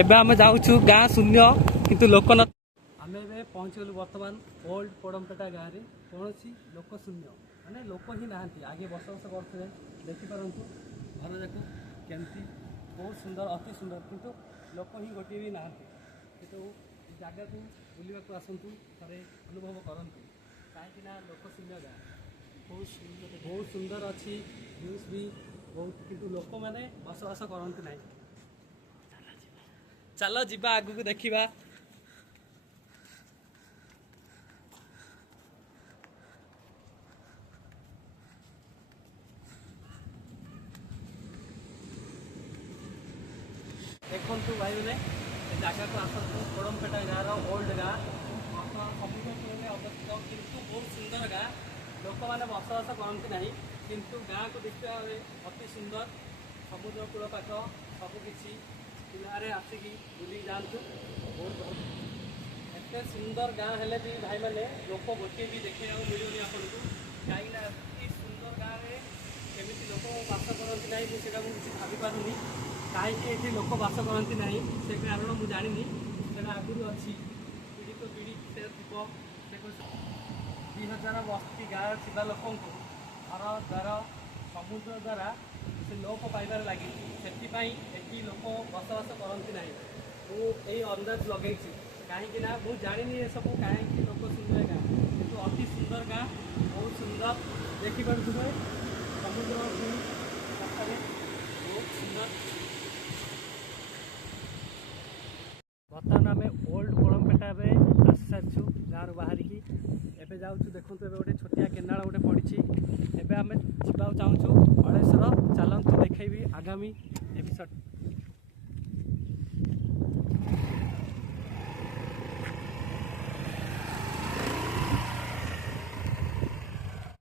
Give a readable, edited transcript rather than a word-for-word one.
एबे आम जाऊँ गाँ शून्य किंतु लोक न आम ए पहुँचगलु बर्तमान ओल्ड पोड़मपेटा गाँव में कौन लोक शून्य माने लोक ही ना आगे बस बस करते देखिपार घर जाक केमती बहुत सुंदर अति सुंदर किंतु लोक ही गोटे भी ना किंतु जगह को बुलवा को आसतु थे अनुभव करतु कहीं लोक शून्य गाँ बहुत सुंदर अच्छी व्यूज भी बहुत किंतु लोक मैंने बसवास करती ना चलो जीवा आगु को देखा देखु भाई मैंने जगह को आसतु पोड़मपेटा गाँव ओल्ड गाँ समुद्र कूल में अवस्थित किंतु बहुत सुंदर गाँ लोक मैंने बसवास करती ना किंतु गाँ को देखा अति सुंदर समुद्र कूल पाख सबकि पिलारे आसिकी बुली जातु बहुत एत सुंदर गाँ हेले भी भाई मैंने लोक गोटे भी देखा मिलूनी आपको कहीं अति सुंदर गाँव में केमी लोक बास करती ना मुझे किसी भावी पारूनी कहीं लोक बास करती ना से कारण मुझे जानी तेना आगुरी अच्छी पीढ़ी तो पीढ़ी से थी 2000 बस्ती गाँव थी लोक घर द्वार समुद्र द्वारा से लोप पाइबार लगी से लोक बसवास करती ना मुझे अंदाज लगे कहीं मुझे जानी ये सब कहीं लोक शून्य गाँ कितु अति सुंदर गाँ बहुत सुंदर देखिपे समुद्र पाखे बहुत सुंदर बर्तमान आम ओल्ड पोड़मपेटा आसी सारी गाँव बाहर की एबे जाऊँ देखो गोटे छोटिया केनाल गोटे पड़ी एबे आम जावाक चाहूँ हलेश्वर चलतु देखी आगामी एपिसोड।